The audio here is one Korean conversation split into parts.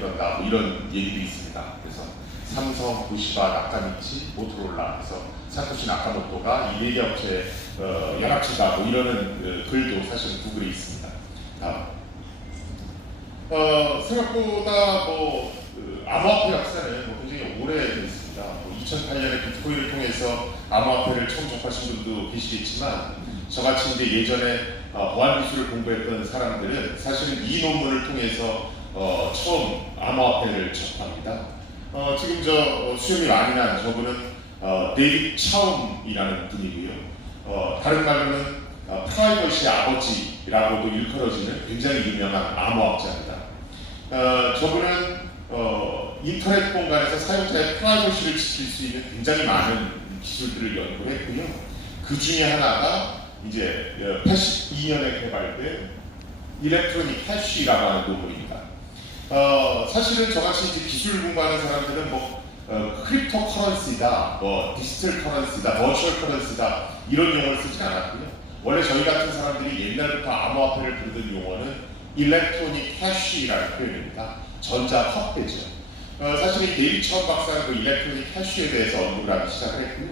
그런다 뭐 이런 얘기도 있습니다. 그래서 삼성, 도시바, 나카미치, 모토로라 그래서 사토시 나카모토가 이 4개 업체 연합치다 뭐 이러는 글도 사실 구글에 있습니다. 다음. 생각보다 암호화폐 역사는 굉장히 오래됐습니다. 2008년에 비트코인을 통해서 암호화폐를 처음 접하신 분도 계시겠지만 저같이 이제 예전에 보안 기술을 공부했던 사람들은 사실은 이 논문을 통해서 처음 암호화폐를 접합니다. 지금 수염이 많이 난 저분은 데이빗 차움이라는 분이고요. 다른 말로는 프라이버시 아버지라고도 일컬어지는 굉장히 유명한 암호학자입니다. 저분은 인터넷 공간에서 사용자의 프라이버시를 지킬 수 있는 굉장히 많은 기술들을 연구를 했고요. 그 중에 하나가 이제 82년에 개발된 일렉트로닉 해쉬라고 하는 논문입니다. 사실은 저같이 이제 기술 공부하는 사람들은 크립토 커런시다, 디지털 커런시다, 버추얼 커런시다 이런 용어를 쓰지 않았고요. 원래 저희 같은 사람들이 옛날부터 암호화폐를 부르던 용어는 일렉트로닉 해쉬라는 표현입니다. 전자 화폐죠. 사실 이 데이빗 차움 박사는 그 일렉트로닉 해쉬에 대해서 연구를 하기 시작을 했고요.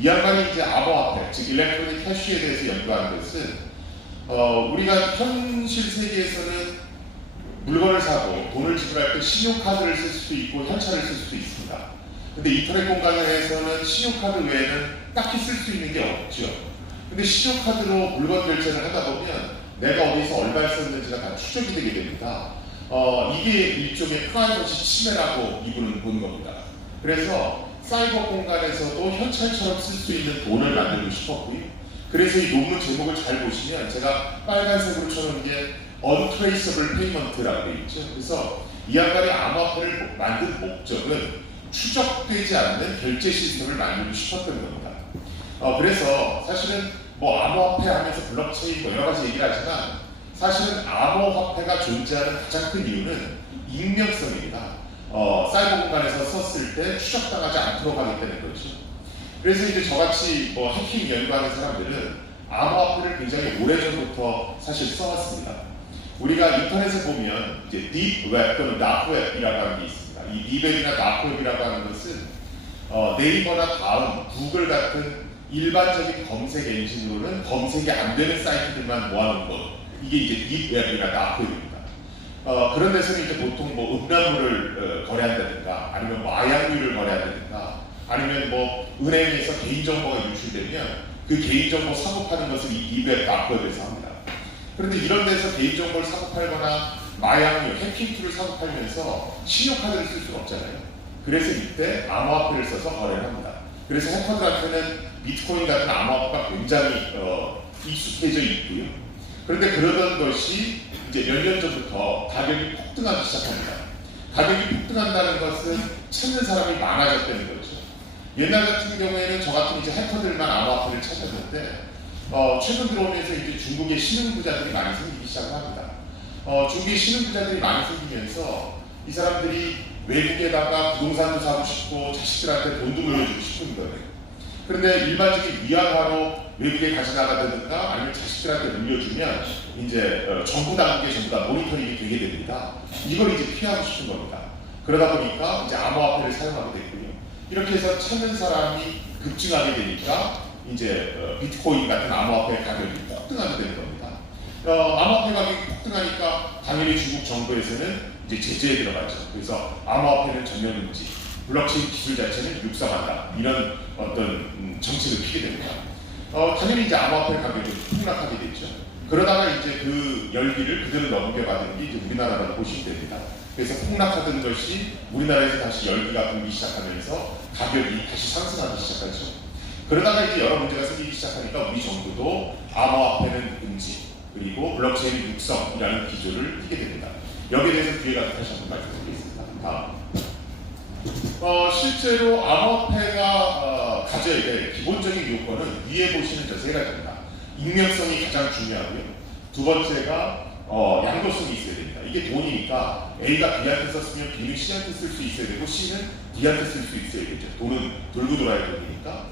이 양반이 이제 암호화폐, 즉 일렉트로닉 해쉬에 대해서 연구하는 것은 우리가 현실 세계에서는 물건을 사고 돈을 지불할 때 신용카드를 쓸 수도 있고 현찰을 쓸 수도 있습니다. 근데 인터넷 공간에서는 신용카드 외에는 딱히 쓸 수 있는 게 없죠. 근데 신용카드로 물건 결제를 하다 보면 내가 어디서 얼마를 썼는지가 다 추적이 되게 됩니다. 이게 일종의 프라이버시 침해라고 이분은 보는 겁니다. 그래서 사이버 공간에서도 현찰처럼 쓸 수 있는 돈을 만들고 싶었고요. 그래서 이 논문 제목을 잘 보시면 제가 빨간색으로 쳐놓은 게 Untraceable Payment라고 되어 있죠. 그래서 이 양반이 암호화폐를 만든 목적은 추적되지 않는 결제 시스템을 만들고 싶었던 겁니다. 그래서 사실은 암호화폐 하면서 블록체인 여러 가지 얘기를 하지만 사실은 암호화폐가 존재하는 가장 큰 이유는 익명성입니다. 사이버 공간에서 썼을 때 추적당하지 않도록 하기 때문에 그렇죠. 그래서 이제 저같이 해킹 연구하는 사람들은 암호화폐를 굉장히 오래전부터 사실 써왔습니다. 우리가 인터넷에 보면 이제 딥웹 또는 다크웹이라고 하는 게 있습니다. 이 딥웹이나 다크웹이라고 하는 것은 네이버나 다음, 구글 같은 일반적인 검색 엔진으로는 검색이 안 되는 사이트들만 모아놓은 것, 이게 이제 딥웹이나 다크웹입니다. 그런 데서는 이제 보통 음란물을 거래한다든가 아니면 마약류를 거래한다든가 아니면 은행에서 개인정보가 유출되면 그 개인정보 사고 파는 것을 이 딥웹 다크웹에서 합니다. 그런데 이런 데서 개인정보를 사고 팔거나 마약류, 해킹 툴을 사고 팔면서 신용카드를 쓸 수는 없잖아요. 그래서 이때 암호화폐를 써서 거래를 합니다. 그래서 해커들한테는 비트코인 같은 암호화폐가 굉장히 익숙해져 있고요. 그런데 그러던 것이 이제 몇 년 전부터 가격이 폭등하기 시작합니다. 가격이 폭등한다는 것은 찾는 사람이 많아졌다는 거죠. 옛날 같은 경우에는 저 같은 이제 해커들만 암호화폐를 찾았는데 최근 들어오면서 이제 중국의 신흥부자들이 많이 생기기 시작합니다. 중국의 신흥부자들이 많이 생기면서 이 사람들이 외국에다가 부동산도 사고 싶고 자식들한테 돈도 물려주고 싶은 거예요. 그런데 일반적인 위안화로 외국에 가져 나가든가 아니면 자식들한테 물려주면 이제 정부 당국에 전부 다 모니터링이 되게 됩니다. 이걸 이제 피하고 싶은 겁니다. 그러다 보니까 이제 암호화폐를 사용하게 됐고요. 이렇게 해서 찾는 사람이 급증하게 되니까 이제 비트코인 같은 암호화폐 가격이 폭등하게 되는 겁니다. 암호화폐 가격이 폭등하니까 당연히 중국 정부에서는 이제 제재에 들어가죠. 그래서 암호화폐는 전면금지, 블록체인 기술 자체는 육성한다 이런 어떤 정책을 피게 됩니다. 당연히 이제 암호화폐 가격이 폭락하게 됐죠. 그러다가 이제 그 열기를 그대로 넘겨가는 게 이제 우리나라라고 보시면 됩니다. 그래서 폭락하던 것이 우리나라에서 다시 열기가 불기 시작하면서 가격이 다시 상승하기 시작하죠. 그러다가 이제 여러 문제가 생기기 시작하니까 우리 정부도 암호화폐는 금지 그리고 블록체인 육성이라는 기조를 띠게 됩니다. 여기에 대해서 뒤에 가서 다시 한번 말씀드리겠습니다. 다음. 실제로 암호화폐가 가져야 될 기본적인 요건은 위에 보시는 저 세 가지입니다. 익명성이 가장 중요하고요. 두 번째가 양도성이 있어야 됩니다. 이게 돈이니까 A가 B한테 썼으면 B는 C한테 쓸 수 있어야 되고 C는 D한테 쓸 수 있어야 되죠. 돈은 돌고 돌아야 되니까.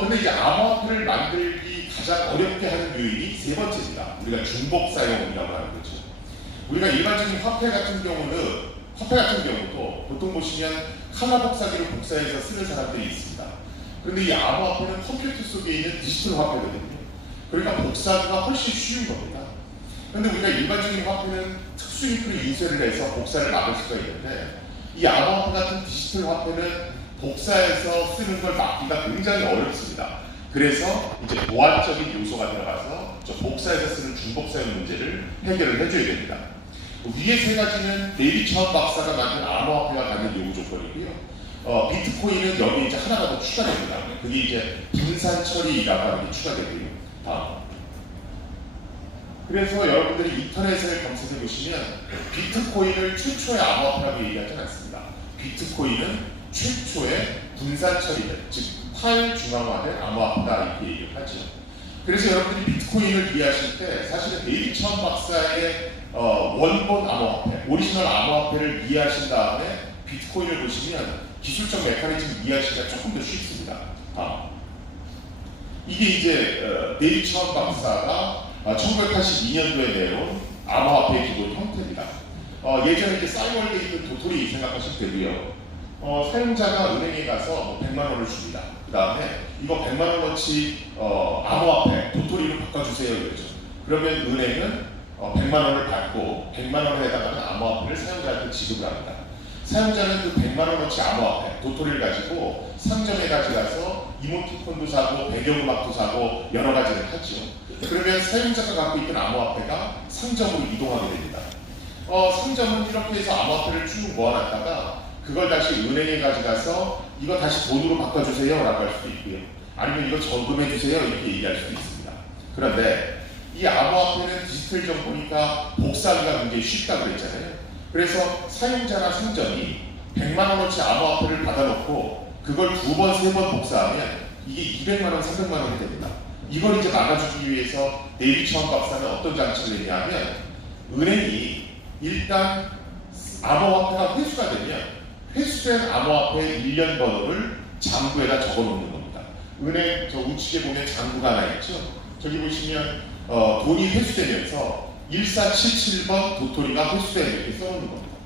근데 이제 암호화폐를 만들기 가장 어렵게 하는 요인이 세 번째입니다. 우리가 중복 사용이라고 하는 거죠. 우리가 일반적인 화폐 같은 경우는 화폐 같은 경우도 보통 보시면 칼라 복사기로 복사해서 쓰는 사람들이 있습니다. 그런데 이 암호화폐는 컴퓨터 속에 있는 디지털 화폐거든요. 그러니까 복사가 훨씬 쉬운 겁니다. 그런데 우리가 일반적인 화폐는 특수인프로 인쇄를 해서 복사를 막을 수가 있는데, 이 암호화폐 같은 디지털 화폐는 복사해서 쓰는 걸 막기가 굉장히 어렵습니다. 그래서 이제 보안적인 요소가 들어가서 저 복사해서 쓰는 중복사용 문제를 해결을 해줘야 됩니다. 위에 세 가지는 데이비 차원 박사가 만든 암호화폐가 갖는 요구 조건이고요. 비트코인은 여기 이제 하나가 더 추가됩니다. 그게 이제 분산 처리라고 하는 게 추가되고요. 다음. 그래서 여러분들이 인터넷을 검색해 보시면 비트코인을 최초의 암호화폐라고 얘기하지 않습니다. 비트코인은 최초의 분산 처리된, 즉 탈중앙화된 암호화폐다 이렇게 얘기를 하죠. 그래서 여러분들이 비트코인을 이해하실 때 사실은 데이비 차원 박사의 원본 암호화폐, 오리지널 암호화폐를 이해하신 다음에 비트코인을 보시면 기술적 메커니즘을 이해하시기가 조금 더 쉽습니다. 이게 이제 데이비 차원 박사가 1982년도에 내놓은 암호화폐의 기본 형태입니다. 예전에 이제 싸이월드에 있던 도토리 생각하시면 되고요. 사용자가 은행에 가서 100만 원을 줍니다. 그 다음에 이거 100만 원어치 암호화폐 도토리로 바꿔주세요 이러죠. 그러면 은행은 100만 원을 받고 100만 원에 해당하는 암호화폐를 사용자한테 지급을 합니다. 사용자는 그 100만 원어치 암호화폐 도토리를 가지고 상점에 가져가서 이모티콘도 사고 배경음악도 사고 여러 가지를 하죠. 그러면 사용자가 갖고 있던 암호화폐가 상점으로 이동하게 됩니다. 상점은 이렇게 해서 암호화폐를 쭉 모아놨다가 그걸 다시 은행에 가져가서 이거 다시 돈으로 바꿔주세요 라고 할 수도 있고요. 아니면 이거 저금해주세요 이렇게 얘기할 수도 있습니다. 그런데 이 암호화폐는 디지털 정보니까 복사하기가 굉장히 쉽다고 그랬잖아요. 그래서 사용자나 상점이 100만 원어치 암호화폐를 받아놓고 그걸 2번, 3번 복사하면 이게 200만 원, 300만 원이 됩니다. 이걸 이제 막아주기 위해서 데이비 차원 박사는 어떤 장치를 했냐면 은행이 일단 암호화폐가 회수가 되면 회수된 암호화폐의 일련 번호를 장부에다 적어놓는 겁니다. 은행 저 우측에 보면 장부가 하나 있죠. 저기 보시면 돈이 회수되면서 1477번 도토리가 회수되어 이렇게 써놓는 겁니다.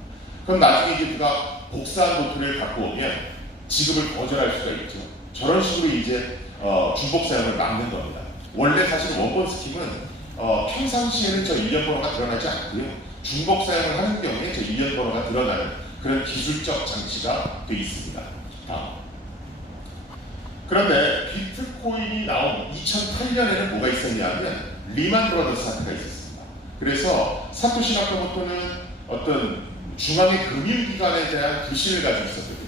그럼 나중에 이제 누가 복사한 도토리를 갖고 오면 지급을 거절할 수가 있죠. 저런 식으로 이제 중복 사용을 막는 겁니다. 원래 사실 원본 스킴은 평상시에는 저 일련 번호가 드러나지 않고요. 중복 사용을 하는 경우에 저 일련 번호가 드러나는 그런 기술적 장치가 되어 있습니다. 그런데 비트코인이 나온 2008년에는 뭐가 있었냐면 리만 브라더스 사태가 있었습니다. 그래서 사토시 나카모토는 어떤 중앙의 금융기관에 대한 불신을 가지고 있었거든요.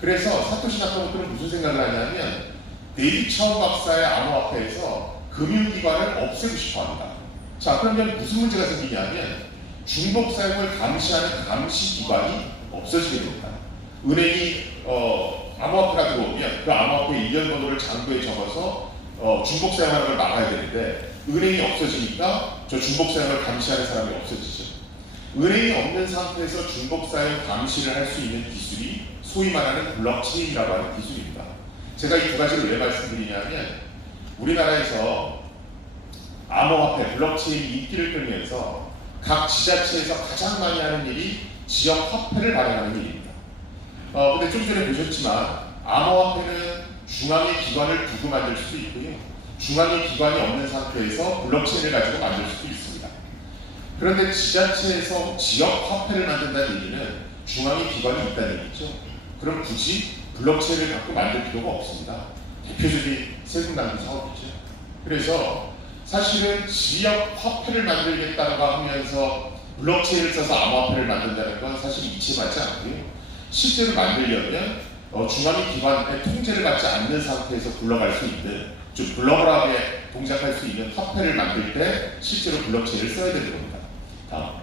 그래서 사토시 나카모토는 무슨 생각을 하냐면 데이비 차원 박사의 암호화폐에서 금융기관을 없애고 싶어 합니다. 자, 그러면 무슨 문제가 생기냐면 중복 사용을 감시하는 감시기관이 없어지게 됩니다. 은행이 암호화폐가 들어오면 그 암호화폐의 일련 번호를 장부에 적어서 중복 사용하는 걸 막아야 되는데 은행이 없어지니까 저 중복 사용을 감시하는 사람이 없어지죠. 은행이 없는 상태에서 중복 사용 감시를 할 수 있는 기술이 소위 말하는 블록체인이라고 하는 기술입니다. 제가 이 두 가지를 왜 말씀드리냐면 우리나라에서 암호화폐, 블록체인이 인기를 끌면서 각 지자체에서 가장 많이 하는 일이 지역 화폐를 발행하는 일입니다. 근데 좀 전에 보셨지만 암호화폐는 중앙의 기관을 두고 만들 수도 있고요. 중앙의 기관이 없는 상태에서 블록체인을 가지고 만들 수도 있습니다. 그런데 지자체에서 지역 화폐를 만든다는 얘기는 중앙의 기관이 있다는 얘기죠. 그럼 굳이 블록체인을 갖고 만들 필요가 없습니다. 대표적인 세금당국 사업이죠. 그래서 사실은 지역 화폐를 만들겠다고 하면서 블록체인을 써서 암호화폐를 만든다는 건 사실 이치 맞지 않고요. 실제로 만들려면 중앙의 기관의 통제를 받지 않는 상태에서 굴러갈 수 있는, 좀 글로벌하게 동작할 수 있는 화폐를 만들 때 실제로 블록체인을 써야 되는 겁니다. 다음.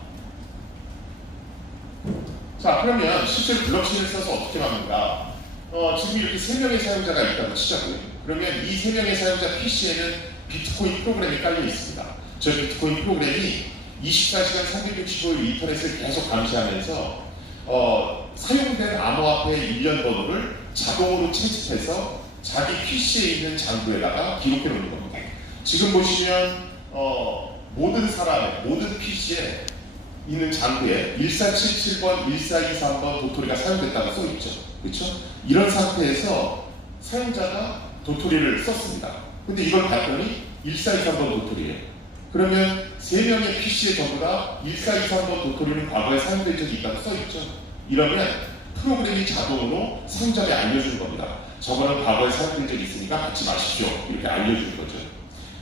자, 그러면 실제로 블록체인을 써서 어떻게 만든가? 지금 이렇게 3명의 사용자가 있다고 치자고요. 그러면 이 3명의 사용자 PC에는 비트코인 프로그램이 깔려 있습니다. 저 비트코인 프로그램이 24시간 365일 인터넷을 계속 감시하면서 사용된 암호화폐의 일련 번호를 자동으로 채집해서 자기 PC에 있는 장부에다가 기록해 놓는 겁니다. 지금 보시면 모든 사람의 모든 PC에 있는 장부에 1477번, 1423번 도토리가 사용됐다고 써있죠. 그렇죠? 이런 상태에서 사용자가 도토리를 썼습니다. 근데 이걸 봤더니 1423번 도토리예요. 그러면 3명의 PC에 전부 다 1423번 도토리는 과거에 사용된 적이 있다고 써있죠. 이러면 프로그램이 자동으로 사용자에 알려주는 겁니다. 저거는 과거에 사용된 적이 있으니까 받지 마십시오. 이렇게 알려주는 거죠.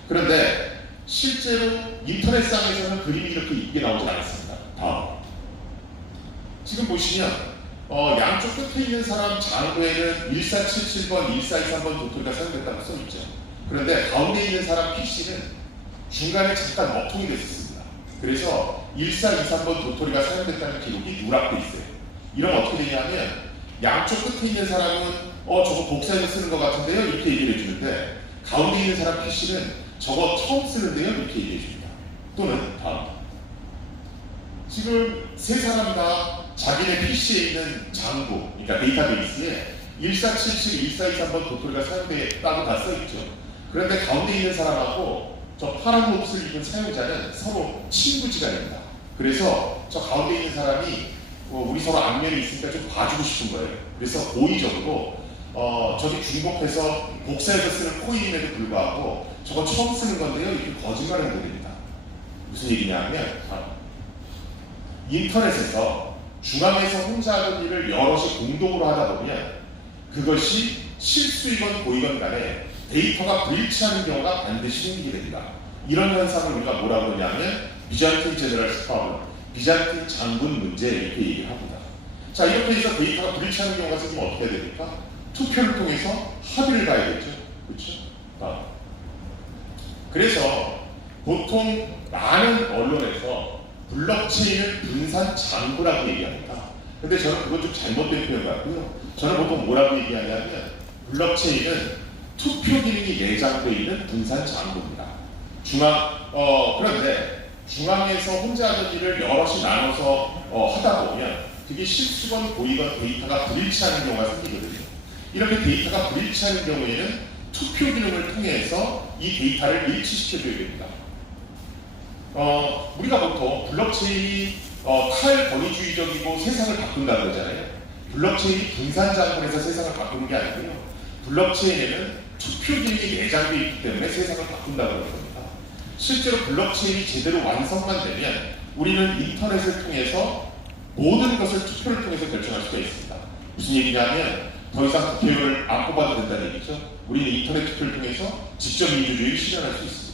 그런데 실제로 인터넷상에서는 그림이 이렇게 이쁘게 나오지 않습니다. 다음. 지금 보시면 양쪽 끝에 있는 사람 장부에는 1477번, 1423번 도토리가 사용됐다고 써있죠. 그런데 가운데 있는 사람 PC는 중간에 잠깐 먹통이 됐었습니다. 그래서 1423번 도토리가 사용됐다는 기록이 누락돼 있어요. 이러면 어떻게 되냐면 양쪽 끝에 있는 사람은 저거 복사해서 쓰는 것 같은데요? 이렇게 얘기를 해주는데 가운데 있는 사람 PC는 저거 처음 쓰는데요? 이렇게 얘기해 줍니다. 또는 다음. 지금 세 사람 다 자기네 PC에 있는 장부, 그러니까 데이터베이스에 1477, 1423번 도토리가 사용됐다고 다 써있죠. 그런데 가운데 있는 사람하고 저 파란 옷을 입은 사용자는 서로 친구지간입니다. 그래서 저 가운데 있는 사람이 우리 서로 안면이 있으니까 좀 봐주고 싶은 거예요. 그래서 고의적으로 저기 중복해서 복사해서 쓰는 코인임에도 불구하고 저거 처음 쓰는 건데요. 이렇게 거짓말을 해드립니다. 무슨 얘기냐면 인터넷에서 중앙에서 혼자 하는 일을 여럿이 공동으로 하다 보면 그것이 실수이건 고의건 간에 데이터가 불일치하는 경우가 반드시 생기게 됩니다. 이런 현상을 우리가 뭐라고 그러냐면 비잔틴 제너럴 프로블럼, 비잔틴 장군 문제 이렇게 얘기를 합니다. 자, 이렇게 해서 데이터가 불일치하는 경우가 생기면 어떻게 해야 됩니까? 투표를 통해서 합의를 가야겠죠. 그렇죠? 그래서 보통 많은 언론에서 블록체인을 분산 장부라고 얘기합니다. 근데 저는 그건 좀 잘못된 표현 같고요. 저는 보통 뭐라고 얘기하냐면 블록체인은 투표 기능이 내장되어 있는 분산 장부입니다. 그런데 중앙에서 혼자 하는 일을 여럿이 나눠서 하다 보면 그게 실수건 고의건 데이터가 불일치하는 경우가 생기거든요. 이렇게 데이터가 불일치하는 경우에는 투표 기능을 통해서 이 데이터를 일치시켜줘야 됩니다. 우리가 보통 블록체인이 탈권위주의적이고 세상을 바꾼다고 그러잖아요. 블록체인이 분산장군에서 세상을 바꾸는 게 아니고요. 블록체인에는 투표 기능이 내장되어 있기 때문에 세상을 바꾼다고 그러는 겁니다. 실제로 블록체인이 제대로 완성만 되면 우리는 인터넷을 통해서 모든 것을 투표를 통해서 결정할 수가 있습니다. 무슨 얘기냐면 더 이상 투표율을 안 뽑아도 된다는 얘기죠. 우리는 인터넷 투표를 통해서 직접 민주주의를 실현할 수 있습니다.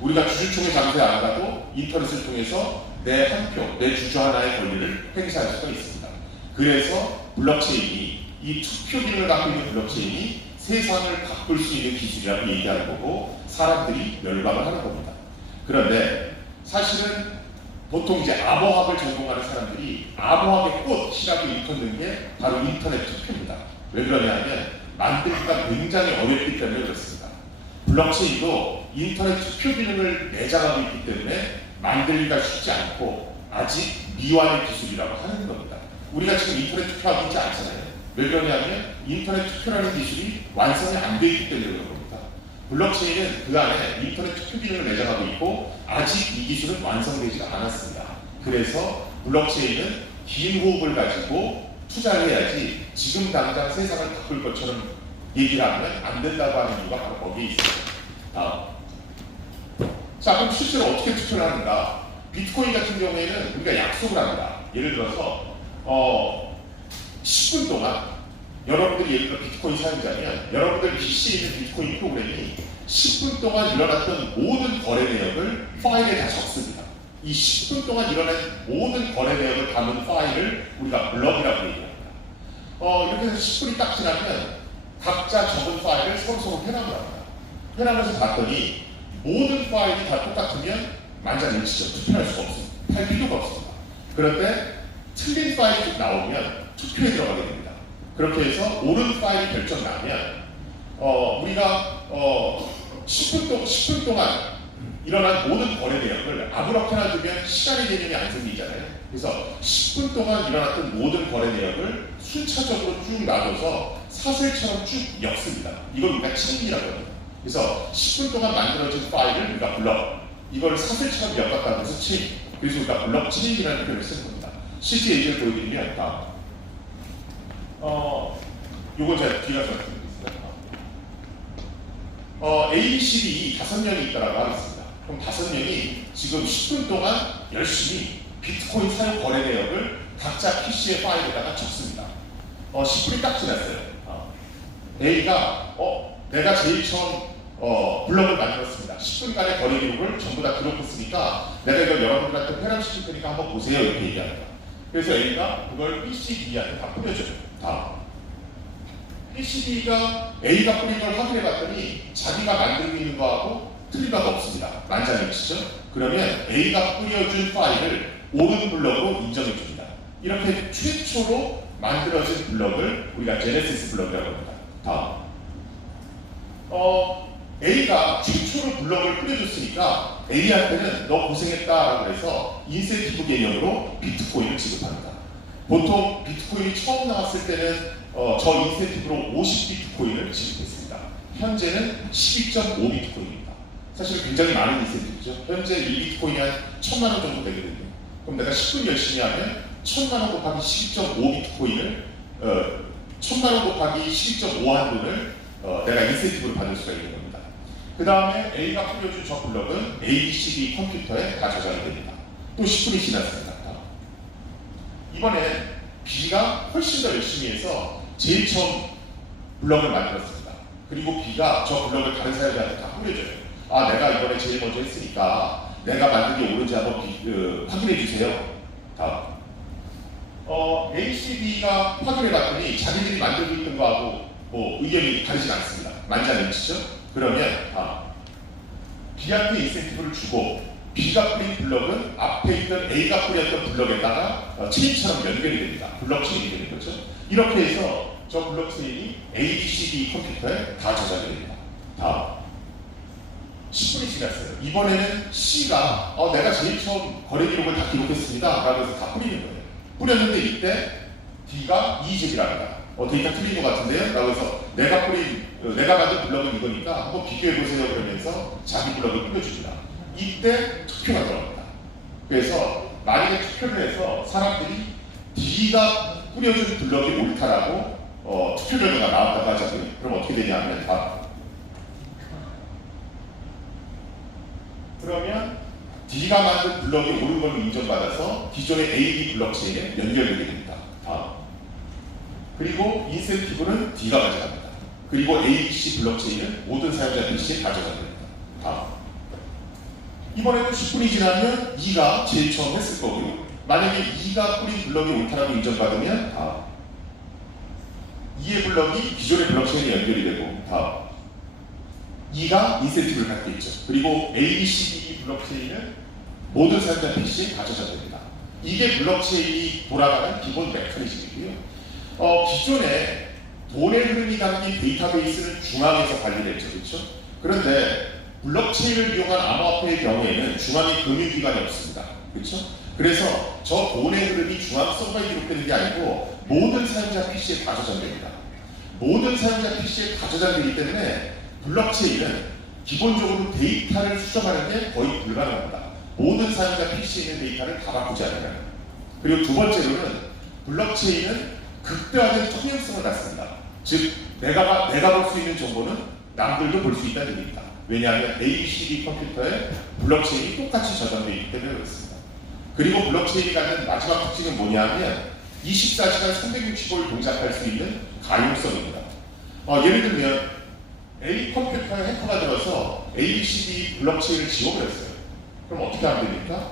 우리가 주주총회 장소에 안 가도 인터넷을 통해서 내 한 표, 내 주주 하나의 권리를 행사할 수가 있습니다. 그래서 블록체인이 이 투표 기능을 갖고 있는 블록체인이 세상을 바꿀 수 있는 기술이라고 얘기하는 거고 사람들이 열광을 하는 겁니다. 그런데 사실은 보통 이제 암호학을 전공하는 사람들이 암호학의 꽃이라고 일컫는 게 바로 인터넷 투표입니다. 왜 그러냐면 만들기가 굉장히 어렵기 때문에 그렇습니다. 블록체인도 인터넷 투표 기능을 내장하고 있기 때문에 만들기가 쉽지 않고 아직 미완의 기술이라고 하는 겁니다. 우리가 지금 인터넷 투표하고 있지 않잖아요. 왜 그러냐면 인터넷 투표라는 기술이 완성이 안 되어 있기 때문에 그런 겁니다. 블록체인은 그 안에 인터넷 투표 기능을 내장하고 있고 아직 이 기술은 완성되지 않았습니다. 그래서 블록체인은 긴 호흡을 가지고 투자를 해야지 지금 당장 세상을 바꿀 것처럼 얘기를 하면 안 된다고 하는 이유가 바로 거기에 있어요. 다음. 자, 그럼 실제로 어떻게 투표를 하는가? 비트코인 같은 경우에는 우리가 약속을 합니다. 예를 들어서 10분 동안 여러분들이 예를 들어 비트코인 사용자면 여러분들 PC에 있는 비트코인 프로그램이 10분 동안 일어났던 모든 거래 내역을 파일에 다 적습니다. 이 10분 동안 일어난 모든 거래 내역을 담은 파일을 우리가 블럭이라고 얘기합니다. 이렇게 해서 10분이 딱 지나면 각자 적은 파일을 서로 회람을 합니다. 회람해서 봤더니 모든 파일이 다 똑같으면 만장일치죠. 투표할 수가 없습니다. 할 필요가 없습니다. 그런데 틀린 파일이 나오면 투표에 들어가게 됩니다. 그렇게 해서 옳은 파일이 결정나면 우리가 10분 동안 일어난 모든 거래 내역을 아무렇게나 두면 시간의 개념이 안 생기잖아요. 그래서 10분 동안 일어났던 모든 거래 내역을 순차적으로 쭉 놔둬서 사슬처럼 쭉 엮습니다. 이걸 우리가 체인이라고 합니다. 그래서 10분 동안 만들어진 파일을 우리가 블럭, 이걸 사슬처럼 엮었다고 해서 체인. 그래서 우리가 블록체인이라는 표현을 쓰는 겁니다. 실제 예제를 보여드리면 요거 제가 뒤가 말씀드리겠습니다. A, B, C, D 5명이 있다라고 하겠습니다. 그럼 5명이 지금 10분 동안 열심히 비트코인 사용 거래 내역을 각자 PC의 파일에다가 적습니다. 10분이 딱 지났어요. A가 내가 제일 처음 블럭을 만들었습니다. 10분간의 거래 기록을 전부 다 기록했으니까 내가 이걸 여러분들한테 회람시킬 테니까 한번 보세요. 이렇게 얘기합니다. 그래서 A가 그걸 BCD한테 다 뿌려줘요. 다음. BCD가 A가 뿌린 걸 확인해 봤더니 자기가 만들고 있는 거하고 틀린 바가 없습니다. 만장일치죠? 그러면 A가 뿌려준 파일을 옳은 블럭으로 인정해 줍니다. 이렇게 최초로 만들어진 블럭을 우리가 제네시스 블럭이라고 합니다. 다음. A가 최초로 블럭을 뿌려줬으니까 A한테는 너 고생했다라고 해서 인센티브 개념으로 비트코인을 지급합니다. 보통 비트코인이 처음 나왔을 때는 저 인센티브로 50비트코인을 지급했습니다. 현재는 12.5비트코인입니다. 사실 굉장히 많은 인센티브죠. 현재 1비트코인이 한 1000만 원 정도 되거든요. 그럼 내가 10분 열심히 하면 1000만 원 곱하기 12.5비트코인을 1000만 원 곱하기 12.5 한 돈을 내가 인센티브를 받을 수가 있는 겁니다. 그 다음에 A가 뿌려준 저 블럭은 ABCD 컴퓨터에 다 저장이 됩니다. 또 10분이 지났습니다. 이번엔 B가 훨씬 더 열심히 해서 제일 처음 블럭을 만들었습니다. 그리고 B가 저 블럭을 다른 사람들한테 다 뿌려줘요. 내가 이번에 제일 먼저 했으니까 내가 만든 게 옳은지 한번 확인해 주세요. 다음. A, C, D가 확인해 봤더니 자기들이 만들고 있던 거하고 의견이 다르지 않습니다. 만장일치죠? 그러면 B한테 인센티브를 주고 B가 뿌린 블럭은 앞에 있던 A가 뿌렸던 블럭에다가 체인처럼 연결이 됩니다. 블록체인이 되는 거죠. 이렇게 해서 저 블록체인이 A, B, C, D 컴퓨터에 다 저장이 됩니다. 다음. 10분이 지났어요. 이번에는 C가 내가 제일 처음 거래 기록을 다 기록했습니다. 라고 해서 다 뿌리는 거예요. 뿌렸는데 이때 D가 이의제기를 합니다. 데이터 틀린 것 같은데요? 라고 해서 내가 만든 블럭은 이거니까 한번 비교해보세요. 그러면서 자기 블럭을 뿌려줍니다. 이때 투표가 들어갑니다. 그래서 만약에 투표를 해서 사람들이 D가 뿌려준 블럭이 옳다라고 투표 결과가 나왔다고 하자고요. 그럼 어떻게 되냐면 그러면 D가 만든 블럭이 옳은 걸로 인정받아서 기존의 AB 블록체인에 연결되게 됩니다. 그리고 인센티브는 D가 가져갑니다. 그리고 ABC 블록체인은 모든 사용자 PC에 가져갑니다. 이번에도 10분이 지나면 E가 제일 처음 했을 거고요. 만약에 E가 뿌린 블럭이 옳다라고 인정받으면 E의 블럭이 기존의 블록체인에 연결이 되고 E가 인센티브를 갖게 있죠. 그리고 ABCD 블록체인은 모든 사용자 PC에 가져잡니다. 이게 블록체인이 돌아가는 기본 메커니즘이고요. 기존에 돈의 흐름이 담긴 데이터베이스는 중앙에서 관리를 했죠. 그렇죠? 그런데 블록체인을 이용한 암호화폐의 경우에는 중앙에 금융기관이 없습니다. 그렇죠? 그래서 저 돈의 흐름이 중앙 서버에 기록되는 게 아니고 모든 사용자 PC에 다 저장됩니다. 모든 사용자 PC에 다 저장되기 때문에 블록체인은 기본적으로 데이터를 수정하는 게 거의 불가능합니다. 모든 사용자 PC에 있는 데이터를 다 바꾸지 않으면. 그리고 두 번째로는 블록체인은 극대화된 투명성을 갖습니다. 즉 내가 볼 수 있는 정보는 남들도 볼 수 있다는 얘기입니다. 왜냐하면 ABCD 컴퓨터에 블록체인이 똑같이 저장되어 있기 때문에 그렇습니다. 그리고 블록체인이 갖는 마지막 특징은 뭐냐면 24시간 365일 동작할 수 있는 가용성입니다. 예를 들면 A 컴퓨터에 해커가 들어서 ABCD 블록체인을 지워버렸어요. 그럼 어떻게 하면 됩니까?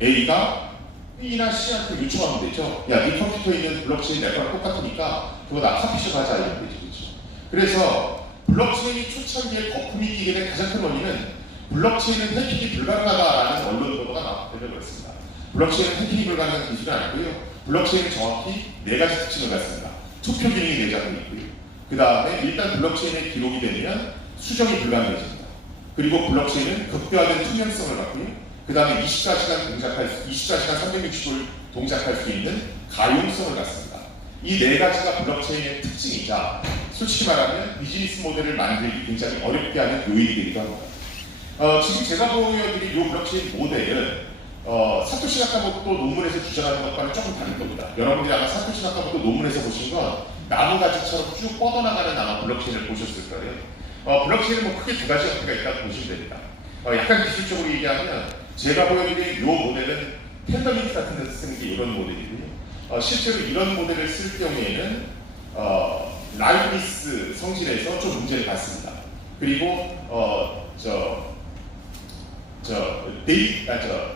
A가 B나 C한테 요청하면 되죠. 야, 네 컴퓨터에 있는 블록체인 내 거랑 똑같으니까 그거 나 카피숍 하자 이런 거죠. 그렇죠? 그래서 블록체인이 초창기에 거품이 끼게 된 가장 큰 원인은 블록체인은 해킹이 불가능하다라는 언론 보도가 나왔기 때문에 그렇습니다. 블록체인은 해킹이 불가능한 기술이 아니고요. 블록체인은 정확히 4가지 특징을 갖습니다. 투표 기능이 내장되어 있고요. 그 다음에 일단 블록체인에 기록이 되면 수정이 불가능해집니다. 그리고 블록체인은 극대화된 투명성을 갖고요. 그 다음에 24시간 365일 동작할 수 있는 가용성을 갖습니다. 이 4가지가 블록체인의 특징이자 솔직히 말하면 비즈니스 모델을 만들기 굉장히 어렵게 하는 요인이 되기도 합니다. 지금 제가 보여드린 이 블록체인 모델은 사토시 나카모토 논문에서 주장하는 것과는 조금 다를 겁니다. 여러분들이 아마 사토시 나카모토 논문에서 보신 건 나무가지처럼 쭉 뻗어나가는 아마 블록체인을 보셨을 거예요. 블록체인은 뭐 크게 두 가지 형태가 있다고 보시면 됩니다. 약간 기술적으로 얘기하면 제가 보여드린 이 모델은 펜더민트 같은 데서 쓰는 게 이런 모델이고요. 실제로 이런 모델을 쓸 경우에는 라이브니스 성질에서 좀 문제를 받습니다. 그리고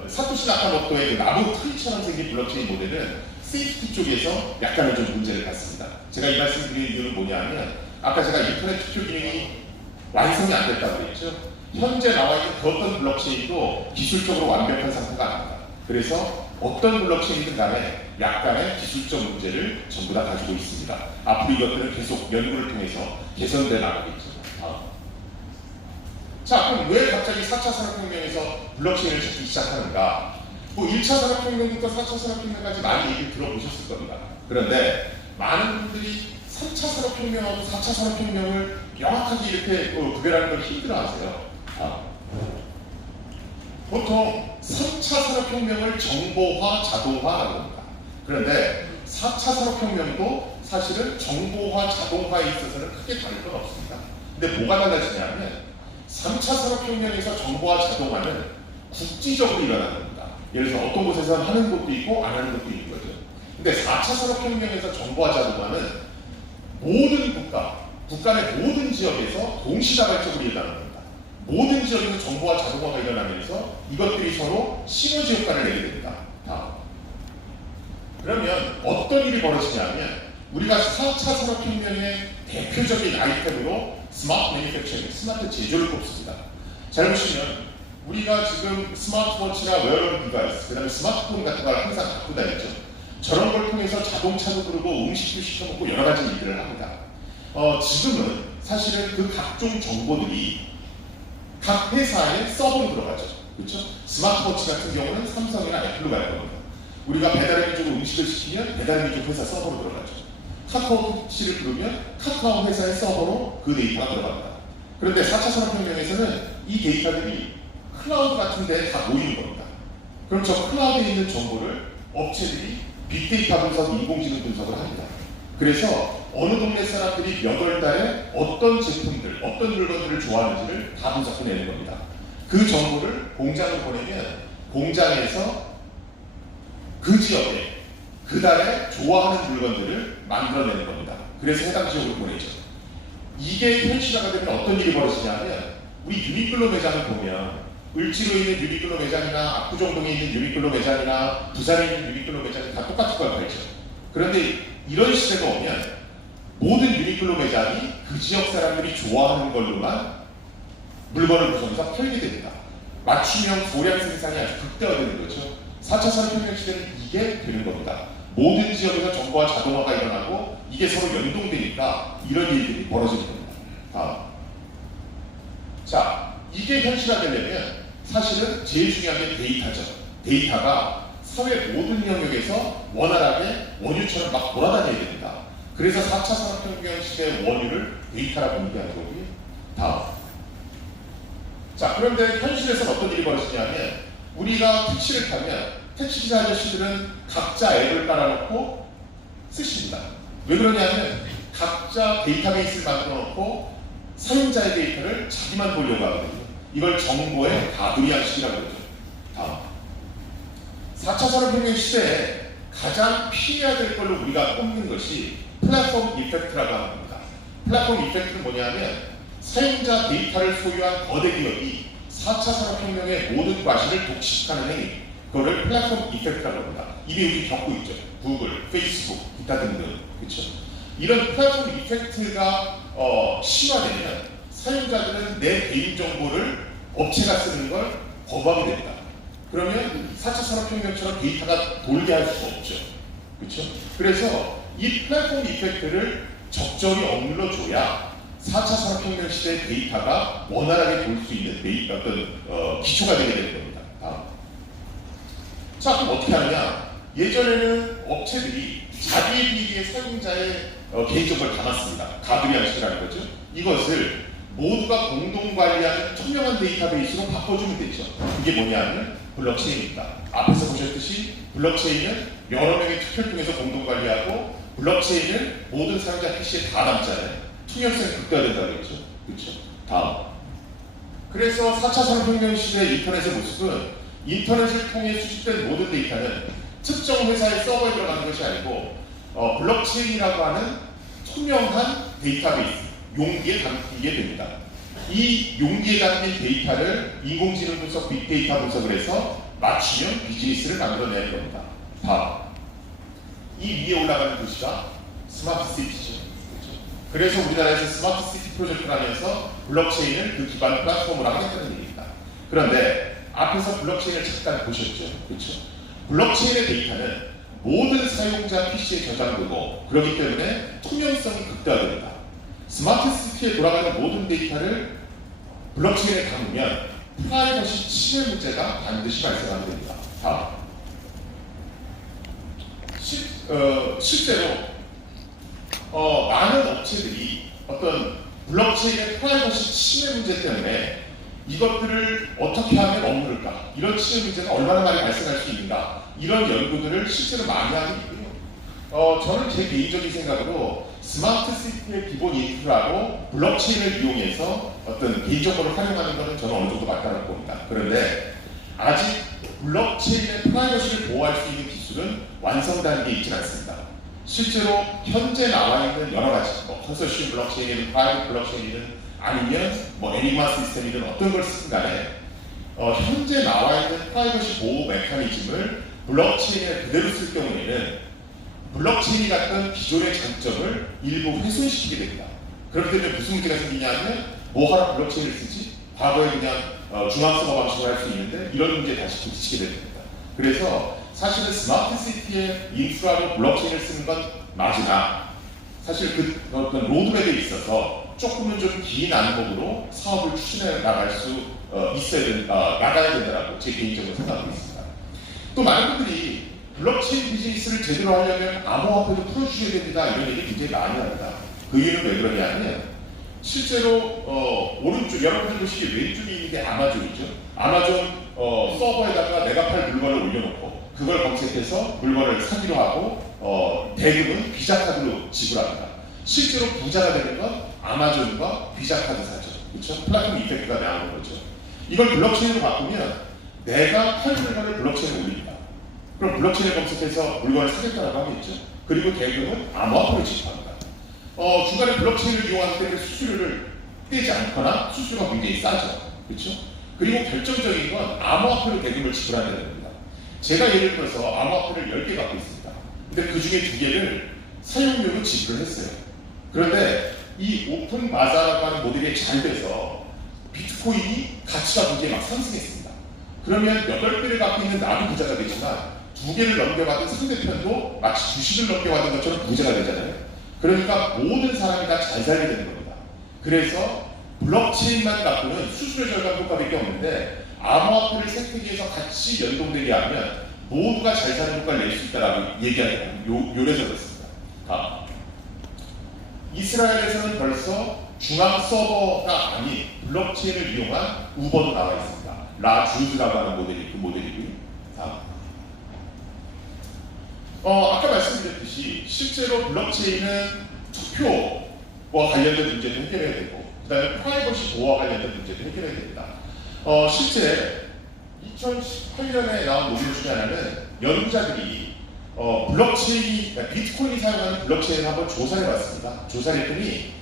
사토시 나카모토의 그 나무 트리처럼 생긴 블록체인 모델은 세이프티 쪽에서 약간은 좀 문제를 받습니다. 제가 이 말씀 드리는 이유는 뭐냐면 아까 제가 인터넷 투표 기능이 완성이 안 됐다고 그랬죠. 현재 나와 있는 그 어떤 블록체인도 기술적으로 완벽한 상태가 아닙니다. 그래서 어떤 블록체인이든 간에 약간의 기술적 문제를 전부 다 가지고 있습니다. 앞으로 이것들은 계속 연구를 통해서 개선돼 나가겠죠. 자, 그럼 왜 갑자기 4차 산업혁명에서 블록체인을 찾기 시작하는가? 뭐 1차 산업혁명부터 4차 산업혁명까지 많이 얘기 들어보셨을 겁니다. 그런데 많은 분들이 3차 산업혁명하고 4차 산업혁명을 명확하게 이렇게 구별하는 걸 힘들어하세요. 보통 3차 산업혁명을 정보화, 자동화라고 합니다. 그런데 4차 산업혁명도 사실은 정보화, 자동화에 있어서는 크게 다를 건 없습니다. 근데 뭐가 달라지냐면 3차 산업혁명에서 정보화, 자동화는 국지적으로 일어나는 겁니다. 예를 들어서 어떤 곳에서 하는 곳도 있고 안 하는 곳도 있는 거죠. 근데 4차 산업혁명에서 정보화, 자동화는 모든 국가 내 모든 지역에서 동시다발적으로 일어나는 겁니다. 모든 지역에서 정보화, 자동화가 일어나면서 이것들이 서로 시너지 효과를 내게 됩니다. 그러면 어떤 일이 벌어지냐면 우리가 4차 산업혁명의 대표적인 아이템으로 스마트 매니팩처링, 스마트 제조를 꼽습니다. 잘 보시면 우리가 지금 스마트워치나 웨어러블 디바이스, 그 다음에 스마트폰 같은 걸 항상 갖고 다니죠. 저런 걸 통해서 자동차도 부르고 음식도 시켜먹고 여러 가지 일들을 합니다. 지금은 사실은 그 각종 정보들이 각 회사의 서버로 들어가죠. 그렇죠? 스마트워치 같은 경우는 삼성이나 애플로 갈 겁니다. 우리가 배달의민족으로 음식을 시키면 배달의민족 회사 서버로 들어가죠. 카카오톡시를 부르면 카카오 회사의 서버로 그 데이터가 들어갑니다. 그런데 4차 산업혁명에서는 이 데이터들이 클라우드 같은 데에 다 모이는 겁니다. 그럼 저 클라우드에 있는 정보를 업체들이 빅데이터 분석, 인공지능 분석을 합니다. 그래서 어느 동네 사람들이 몇 월 달에 어떤 제품들, 어떤 물건들을 좋아하는지를 다 분석해내는 겁니다. 그 정보를 공장을 보내면 공장에서 그 지역에 그 달에 좋아하는 물건들을 만들어내는 겁니다. 그래서 해당 지역으로 보내죠. 이게 현실화가 되면 어떤 일이 벌어지냐면 우리 유니클로 매장을 보면 을지로에 있는 유니클로 매장이나 압구정동에 있는 유니클로 매장이나 부산에 있는 유니클로 매장이 다 똑같은 걸 팔죠. 그런데 이런 시대가 오면 모든 유니클로 매장이 그 지역 사람들이 좋아하는 걸로만 물건을 구성해서 팔게 됩니다. 맞춤형 소량 생산이 아주 극대화되는 거죠. 4차 산업혁명 시대는 이게 되는 겁니다. 모든 지역에서 정보화, 자동화가 일어나고 이게 서로 연동되니까 이런 일들이 벌어지는 겁니다. 자, 이게 현실화되려면 사실은 제일 중요한 게 데이터죠. 데이터가 사회 모든 영역에서 원활하게 원유처럼 막 돌아다녀야 됩니다. 그래서 4차 산업혁명 시대의 원유를 데이터라고 얘기하는 거고요. 다음. 자, 그런데 현실에서는 어떤 일이 벌어지냐면 우리가 택시를 타면 택시기사 아저씨들은 각자 앱을 깔아놓고 쓰십니다. 왜 그러냐면 각자 데이터베이스를 만들어 놓고 사용자의 데이터를 자기만 보려고 하거든요. 이걸 정보의 가두리 양식이라고 그러죠. 다음. 4차 산업혁명 시대에 가장 피해야 될 걸로 우리가 꼽는 것이 플랫폼 이펙트라고 합니다. 플랫폼 이펙트는 뭐냐면 사용자 데이터를 소유한 거대 기업이 4차 산업혁명의 모든 과실을 독식하는 행위, 그거를 플랫폼 이펙트라고 합니다. 이미 우리 겪고 있죠. 구글, 페이스북, 기타 등등. 그렇죠? 이런 플랫폼 이펙트가 심화되면 사용자들은 내 개인정보를 업체가 쓰는 걸 거부하게 됩니다. 그러면 4차 산업혁명처럼 데이터가 돌게 할 수가 없죠. 그렇죠? 그래서 이 플랫폼 이펙트를 적절히 억눌러줘야 4차 산업혁명 시대의 데이터가 원활하게 돌 수 있는 기초가 되게 되는 겁니다. 다음. 자, 그럼 어떻게 하느냐? 예전에는 업체들이 자기의 비리의 사용자의 개인정보를 담았습니다. 가두리 양식이라는 거죠. 이것을 모두가 공동 관리하는 투명한 데이터베이스로 바꿔주면 되죠. 이게 뭐냐면 블록체인입니다. 앞에서 보셨듯이 블록체인은 여러 명의 투표를 통해서 공동 관리하고 블록체인은 모든 사용자 PC에 다 남잖아요. 투명성이 극대화된다고 했죠. 그렇죠. 다음. 그래서 4차 산업혁명 시대의 인터넷의 모습은 인터넷을 통해 수집된 모든 데이터는 특정 회사의 서버에 들어가는 것이 아니고 블록체인이라고 하는 투명한 데이터베이스, 용기에 담기게 됩니다. 이 용기에 담긴 데이터를 인공지능 분석, 빅데이터 분석을 해서 맞춤형 비즈니스를 만들어내야 됩니다. 다음. 이 위에 올라가는 도시가 스마트 시티죠. 그렇죠? 그래서 우리나라에서 스마트 시티 프로젝트를 하면서 블록체인을 그 기반 플랫폼으로 하겠다는 얘기입니다. 그런데 앞에서 블록체인을 잠깐 보셨죠. 그렇죠? 블록체인의 데이터는 모든 사용자 PC에 저장되고 그렇기 때문에 투명성이 극대화됩니다. 스마트 시티에 돌아가는 모든 데이터를 블록체인에 담으면 프라이버시 침해 문제가 반드시 발생하게 됩니다. 다음. 실제로 많은 업체들이 어떤 블록체인의 프라이버시 침해 문제 때문에 이것들을 어떻게 하면 없는가, 이런 침해 문제가 얼마나 많이 발생할 수 있는가, 이런 연구들을 실제로 많이 하고 있고요. 저는 제 개인적인 생각으로 스마트 시티의 기본 인프라로 블록체인을 이용해서 어떤 개인정보를 활용하는 것은 저는 어느 정도 맞다고 봅니다. 그런데 아직 블록체인의 프라이버시를 보호할 수 있는 기술은 완성 단계에 있지는 않습니다. 실제로 현재 나와 있는 여러 가지 컨소시엄 블록체인이든 프라이빗 블록체인이든 아니면 에니그마 시스템이든 어떤 걸 쓰든 간에 현재 나와 있는 프라이버시 보호 메커니즘을 블록체인에 그대로 쓸 경우에는 블록체인이 갖던 기존의 장점을 일부 훼손시키게 됩니다. 그렇기 때문에 무슨 문제가 생기냐면 뭐하러 블록체인을 쓰지? 과거에 그냥 중앙서버 방식으로 할 수 있는데 이런 문제에 다시 부딪히게 됩니다. 그래서 사실은 스마트 시티의 인프라로 블록체인을 쓰는 건 맞으나 사실 그 어떤 로드맵에 있어서 조금은 좀 긴 안목으로 사업을 추진해 나갈 수 나가야 된다고 제 개인적으로 생각하고 있습니다. 또 많은 분들이 블록체인 비즈니스를 제대로 하려면 암호화폐도 풀어주셔야 됩니다. 이런 얘기 굉장히 많이 합니다. 그 이유는 왜 그러냐면 실제로 오른쪽 여러분들 보시기에 왼쪽에 있는 게 아마존이죠. 아마존 서버에다가 내가 팔 물건을 올려놓고 그걸 검색해서 물건을 사기로 하고 대금은 비자 카드로 지불합니다. 실제로 부자가 되는 건 아마존과 비자 카드 사죠. 그렇죠? 플랫폼 이펙트가 나오는 거죠. 이걸 블록체인으로 바꾸면 내가 팔 물건을 블록체인에 올립니다. 그럼 블록체인을 검색해서 물건을 사겠다라고 하겠죠. 그리고 대금은 암호화폐로 지급합니다. 중간에 블록체인을 이용하기 때문에 수수료를 떼지 않거나 수수료가 굉장히 싸죠. 그렇죠? 그리고 결정적인 건 암호화폐로 대금을 지불하는 겁니다. 제가 예를 들어서 암호화폐를 10개 갖고 있습니다. 근데 그 중에 2개를 사용료로 지불을 했어요. 그런데 이 오픈 마자라고 하는 모델이 잘 돼서 비트코인이 가치가 굉장히 막 상승했습니다. 그러면 8개를 갖고 있는 나도 부자가 되지만 2개를 넘겨받은 상대편도 마치 주식을 넘겨받은 것처럼 부자가 되잖아요. 그러니까 모든 사람이 다 잘 살게 되는 겁니다. 그래서 블록체인만 갖고는 수수료 절감 효과밖에 없는데 암호화폐를 생태계에서 같이 연동되게 하면 모두가 잘 사는 효과를 낼 수 있다라고 얘기하는 요래서 그렇습니다. 다음. 이스라엘에서는 벌써 중앙 서버가 아닌 블록체인을 이용한 우버도 나와 있습니다. 라주즈라고 하는 모델이 그 모델이고요. 다음. 아까 말씀드렸듯이 실제로 블록체인은 투표와 관련된 문제도 해결해야 되고 그 다음에 프라이버시 보호와 관련된 문제도 해결해야 됩니다. 실제 2018년에 나온 논문 중에 하나는 연구자들이 블록체인이, 그러니까 비트코인이 사용하는 블록체인을 한번 조사해 봤습니다. 조사를 했더니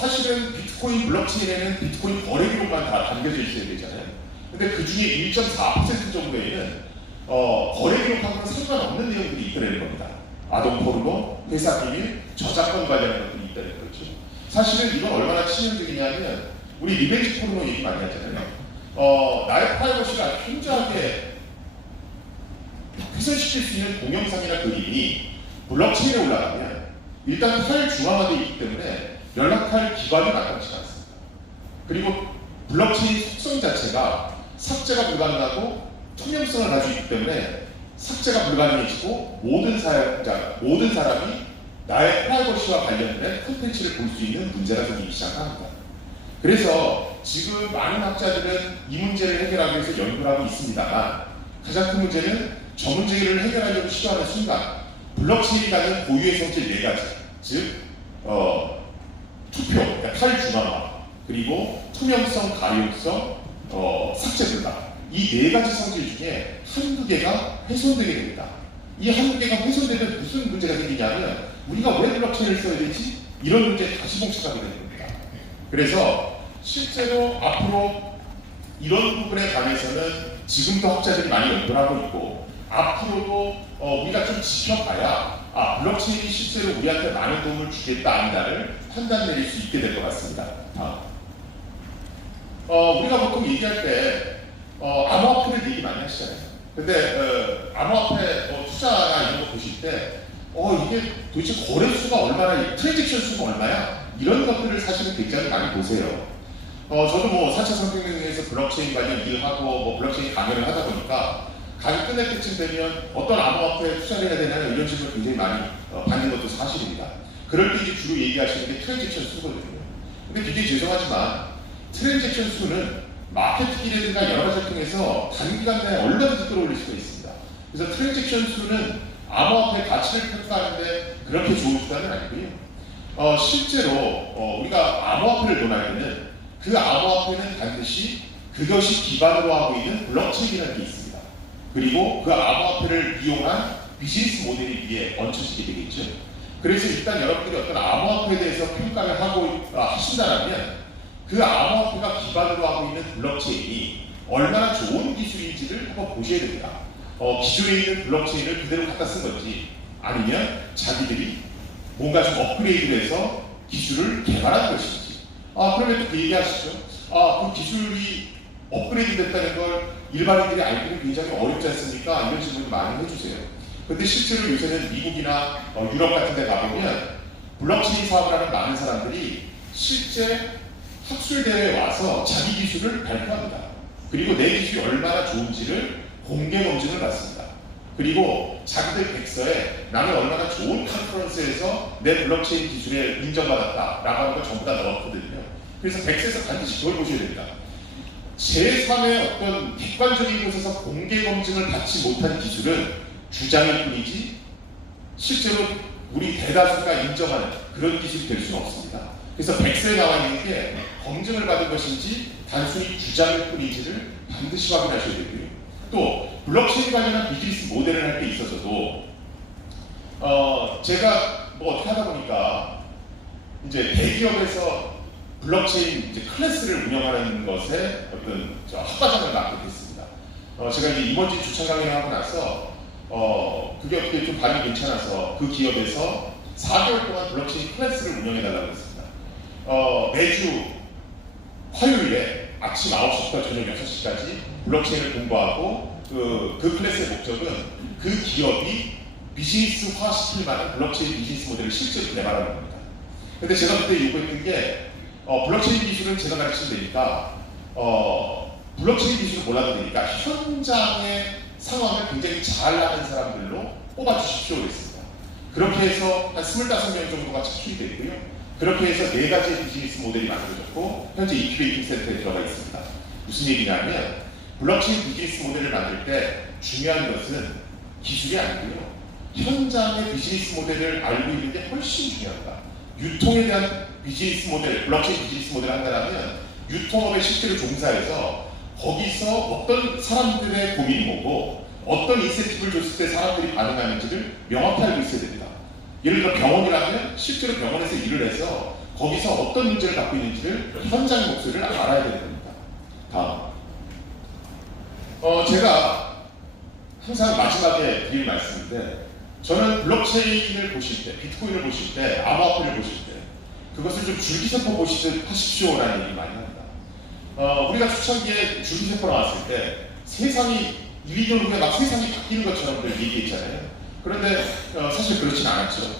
사실은 비트코인 블록체인에는 비트코인 거래 기록만 다 담겨져 있어야 되잖아요. 근데 그 중에 1.4% 정도에는 거래 기록하고는 상관없는 내용들이 있다는 겁니다. 아동 포르노, 회사 비밀, 저작권 관련한 것들이 있다는 거죠. 사실은 이건 얼마나 치명적이냐면 우리 리벤지 포르노 얘기 많이 하잖아요. 나의 프라이버시가 현저하게 훼손시킬 수 있는 동영상이나 그림이 블록체인에 올라가면 일단 파일 중앙화되어 있기 때문에 연락할 기반이 마땅치 않습니다. 그리고 블록체인 속성 자체가 삭제가 불가능하고 투명성을 가지고 있기 때문에 삭제가 불가능해지고 모든 사람이 나의 프라이버시와 관련된 콘텐츠를 볼 수 있는 문제가 생기기 시작합니다. 그래서 지금 많은 학자들은 이 문제를 해결하기 위해서 연구를 하고 있습니다만 가장 큰 문제는 저 문제를 해결하려고 시도하는 순간 블록체인이 가진 고유의 성질 4가지, 즉 투표, 그러니까 탈중앙화, 그리고 투명성, 가용성, 삭제 불가, 이 4가지 성질 중에 한두 개가 훼손되게 됩니다. 이 한두 개가 훼손되면 무슨 문제가 생기냐면 우리가 왜 블록체인을 써야 되지? 이런 문제에 다시 봉착하게 되는 겁니다. 그래서 실제로 앞으로 이런 부분에 관해서는 지금도 학자들이 많이 연구를 하고 있고 앞으로도 우리가 좀 지켜봐야 블록체인이 실제로 우리한테 많은 도움을 주겠다 아니다를 판단 내릴 수 있게 될 것 같습니다. 다음. 우리가 보통 얘기할 때 암호화폐를 얘기 많이 하시잖아요. 근데 암호화폐 투자나 이런 거 보실 때 이게 도대체 거래수가 얼마나, 트랜잭션 수가 얼마야? 이런 것들을 사실은 굉장히 많이 보세요. 저도 뭐 4차 산업혁명에서 블록체인 관련 일을 하고 뭐 블록체인 강연을 하다 보니까 가게 끝날 때쯤 되면 어떤 암호화폐에 투자를 해야 되나 이런 질문을 굉장히 많이 받는 것도 사실입니다. 그럴 때 이제 주로 얘기하시는 게 트랜잭션 수거든요. 근데 굉장히 죄송하지만 트랜잭션 수는 마케팅이라든가 여러 가지를 통해서 단기간 내에 얼마든지 끌어올릴 수가 있습니다. 그래서 트랜잭션 수는 암호화폐의 가치를 평가하는데 그렇게 좋은 수단은 아니고요. 실제로 우리가 암호화폐를 논할 때는 그 암호화폐는 반드시 그것이 기반으로 하고 있는 블록체인이라는 게 있습니다. 그리고 그 암호화폐를 이용한 비즈니스 모델이 위에 얹혀지게 되겠죠. 그래서 일단 여러분들이 어떤 암호화폐에 대해서 평가를 하신다면 그 암호화폐가 기반으로 하고 있는 블록체인이 얼마나 좋은 기술인지를 한번 보셔야 됩니다. 기존에 있는 블록체인을 그대로 갖다 쓴 건지 아니면 자기들이 뭔가 좀 업그레이드를 해서 기술을 개발한 것인지. 그러면 또 그 얘기 하시죠. 그 기술이 업그레이드 됐다는 걸 일반인들이 알기는 굉장히 어렵지 않습니까? 이런 질문을 많이 해주세요. 근데 실제로 요새는 미국이나 유럽 같은 데 가보면 블록체인 사업을 하는 많은 사람들이 실제 학술대회에 와서 자기 기술을 발표합니다. 그리고 내 기술이 얼마나 좋은지를 공개 검증을 받습니다. 그리고 자기들 백서에 나는 얼마나 좋은 컨퍼런스에서 내 블록체인 기술에 인정받았다 라고 하는 걸 전부 다 넣었거든요. 그래서 백서에서 반드시 그걸 보셔야 됩니다. 제3의 어떤 객관적인 곳에서 공개 검증을 받지 못한 기술은 주장일 뿐이지 실제로 우리 대다수가 인정하는 그런 기술이 될 수는 없습니다. 그래서 백서에 나와 있는 게 검증을 받은 것인지 단순히 주장일 뿐인지를 반드시 확인하셔야 되고요. 또 블록체인 관련한 비즈니스 모델을 할 때 있어서도 제가 뭐 어떻게 하다 보니까 이제 대기업에서 블록체인 이제 클래스를 운영하는 것에 어떤 학과장을 맡게 됐습니다. 제가 이제 임원진 주창 강연을 하고 나서 그게 어떻게 좀 반응이 괜찮아서 그 기업에서 4개월 동안 블록체인 클래스를 운영해달라고 했습니다. 매주 화요일에 아침 9시부터 저녁 6시까지 블록체인을 공부하고 그 클래스의 목적은 그 기업이 비즈니스화 시킬 만한 블록체인 비즈니스 모델을 실제로 개발하는 겁니다. 근데 제가 그때 요구했던 게 블록체인 기술은 제가 가르치면 되니까 블록체인 기술을 몰라도 되니까 현장의 상황을 굉장히 잘 아는 사람들로 뽑아주십시오 그랬습니다. 그렇게 해서 한 25명 정도가 착출이 됐고요. 그렇게 해서 4가지의 비즈니스 모델이 만들어졌고 현재 인큐베이팅 센터에 들어가 있습니다. 무슨 얘기냐면 블록체인 비즈니스 모델을 만들 때 중요한 것은 기술이 아니고요. 현장의 비즈니스 모델을 알고 있는 게 훨씬 중요합니다. 유통에 대한 비즈니스 모델, 블록체인 비즈니스 모델을 한다면 유통업에 실제로 종사해서 거기서 어떤 사람들의 고민이 뭐고 어떤 인센티브를 줬을 때 사람들이 반응하는지를 명확히 알고 있어야 됩니다. 예를 들어 병원이라면 실제로 병원에서 일을 해서 거기서 어떤 문제를 갖고 있는지를 현장의 목소리를 알아야 되는 겁니다. 다음. 제가 항상 마지막에 드릴 말씀인데 저는 블록체인을 보실 때, 비트코인을 보실 때, 암호화폐를 보실 때 그것을 좀 줄기세포 보시듯 하십시오라는 얘기 많이 합니다. 우리가 초창기에 줄기세포 나왔을 때 세상이 1, 2년 후에 막 세상이 바뀌는 것처럼 얘기했잖아요. 그런데 사실 그렇진 않았죠.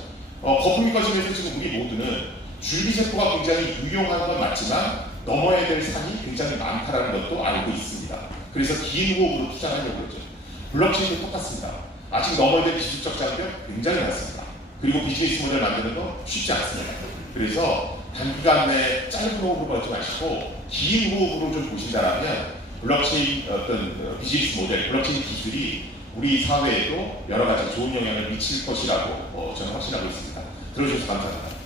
거품이 꺼지면서 지금 우리 모두는 줄기세포가 굉장히 유용한 건 맞지만 넘어야 될 산이 굉장히 많다는 것도 알고 있습니다. 그래서 긴 호흡으로 투자하려고 그러죠. 블록체인도 똑같습니다. 아직 넘어야 될 기술적 장벽 굉장히 많습니다. 그리고 비즈니스 모델 만드는 거 쉽지 않습니다. 그래서 단기간 내에 짧은 호흡으로 하지 마시고 긴 호흡으로 좀 보신다면 블록체인 어떤 비즈니스 모델, 블록체인 기술이 우리 사회에도 여러 가지 좋은 영향을 미칠 것이라고 저는 확신하고 있습니다. 들어주셔서 감사합니다.